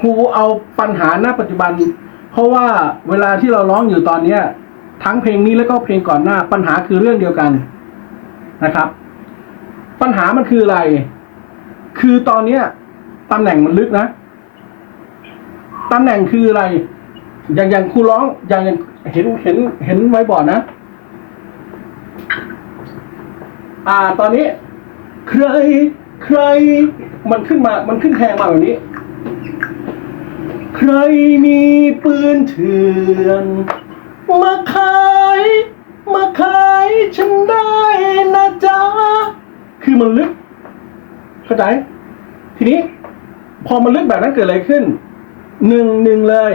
ครูเอาปัญหาณปัจจุบัน เพราะว่าเวลาที่เราร้องอยู่ตอนเนี้ย ทั้งเพลงนี้แล้วก็เพลงก่อนหน้า ปัญหาคือเรื่องเดียวกันนะครับ ปัญหามันคืออะไร คือตอนเนี้ยตำแหน่งมันลึกนะตำแหน่งคืออะไร อย่างอย่างครูร้องอย่างอย่างเห็นเห็นเห็นไว้บอดนะ อ่า ตอนนี้ ใคร ใคร มันขึ้นมา มันขึ้นแทงมาแบบนี้ รมีปืนเถื่อน มาขาย มาขายฉันได้นะจ๊ะ คือมันลึก เข้าใจ ทีนี้ พอมันลึกแบบนั้นเกิดอะไรขึ้น หนึ่งหนึ่งเลย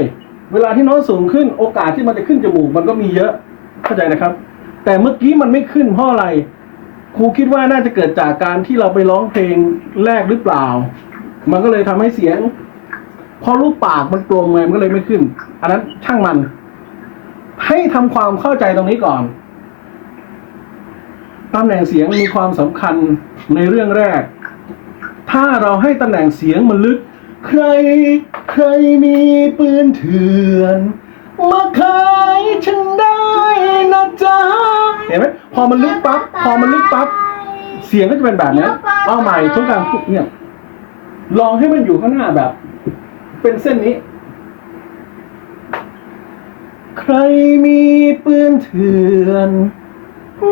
เวลาที่น้ตสูงขึ้น โอกาสที่มันจะขึ้นจมูกมันก็มีเยอะ เข้าใจนะครับ แต่เมื่อกี้มันไม่ขึ้นเพราะอะไร ครูคิดว่าน่าจะเกิดจากการที่เราไปร้องเพลงแรกหรือเปล่า มันก็เลยทำให้เสียง พอรูปปากมันกลมไงมันก็เลยไม่ขึ้น อันนั้นช่างมัน ให้ทำความเข้าใจตรงนี้ก่อนตำแหน่งเสียงมีความสำคัญในเรื่องแรก ถ้าเราให้ตำแหน่งเสียงมันลึก ใคร ใครมีปืนเถื่อน มาขายฉันได้นะจ๊ะ เห็นไหมพอมันลึกปั๊บ พอมันลึกปั๊บ เสียงก็จะเป็นแบบนี้ เอาใหม่ทุกการเนี่ย ลองให้มันอยู่ข้างหน้าแบบ เป็นเส้นนี้ ใครมีปืนเถื่อน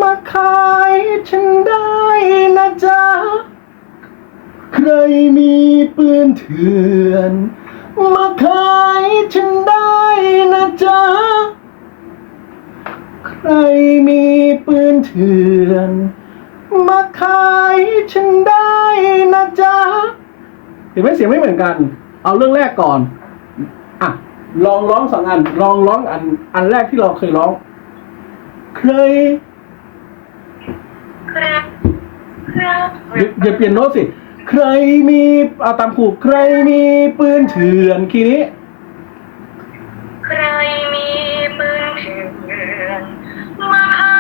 มาขายฉันได้นะจ๊ะ ใครมีปืนเถื่อน มาขายฉันได้นะจ๊ะ ใครมีปืนเถื่อน มาขายฉันได้นะจ๊ะ เห็นไหมเสียงไม่เหมือนกัน เอาเรื่องแรกก่อนอะลองร้องสองอัน ลองร้องอัน อันแรกที่เราเคยร้อง เคยครับครับอย่าอย่าเปลี่ยนโน้ตสิ ใครมีเอาตามครูใครมีปืนเถื่อนคีย์นี้ ใครมีปืนเถื่อนมาขา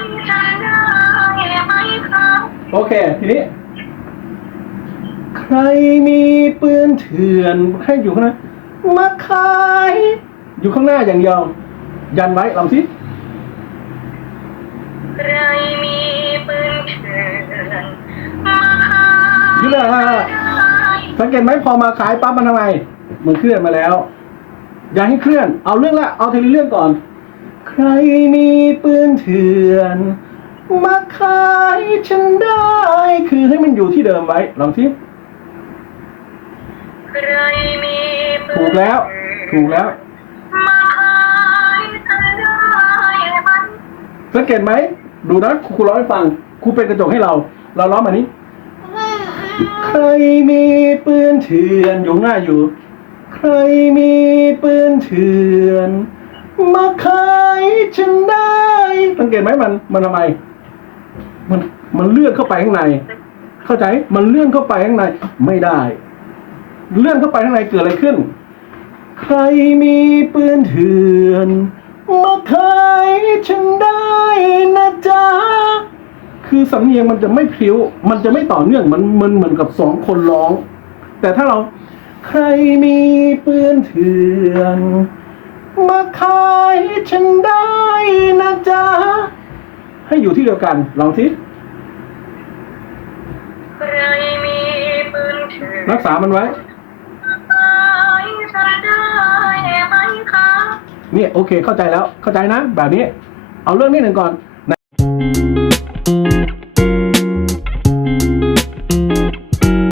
ยฉันได้ไหมครับ โอเค ทีนี้ ใครมีปืนเถื่อนให้อยู่ข้างหน้ามาขาย อยู่ข้างหน้าอย่างเดียวยันไว้ลองสิใครมีปืนเถื่อนมาขายยืนเลยได้สังเกตไหมพอมาขายปั๊บมันทำไมมันเคลื่อนมาแล้ว อย่าให้เคลื่อน เอาเรื่องละเอาทีละเรื่องก่อน ใครมีปืนเถื่อนมาขายฉันได้ คือให้มันอยู่ที่เดิมไว้ ลองสิใครมีปืน ถูกแล้ว ถูกแล้วมาขายฉันได้ไหมสังเกตไหม ดูนะครูร้องให้ฟังครูเป็นกระจกให้เรา เราร้องแบบนี้ ใครมีปืนเถื่อนอยู่ง่ายอยู่ ใครมีปืนเถื่อนมาขายฉันได้สังเกตไหมมันมันทำไม มันมันเลื่อนเข้าไปข้างใน เข้าใจมันเลื่อนเข้าไปข้างใน ไม่ได้ เลื่อนเข้าไปข้างในเกิดอะไรขึ้น ใครมีปืนเถื่อนมาขายฉันได้นะจ๊ะคือสำเนียงมันจะไม่พลิ้ว มันจะไม่ต่อเนื่องมันมันเหมือนกับสองคนร้อง แต่ถ้าเราใครมีปืนเถื่อนมาขายฉันได้นะจ๊ะให้อยู่ที่เดียวกันลองทีใครมีปืนเถื่อนรักษามันไว้ เนี่ยโอเคเข้าใจแล้วเข้าใจนะ แบบนี้ เอาเรื่องนี้หนึ่งก่อน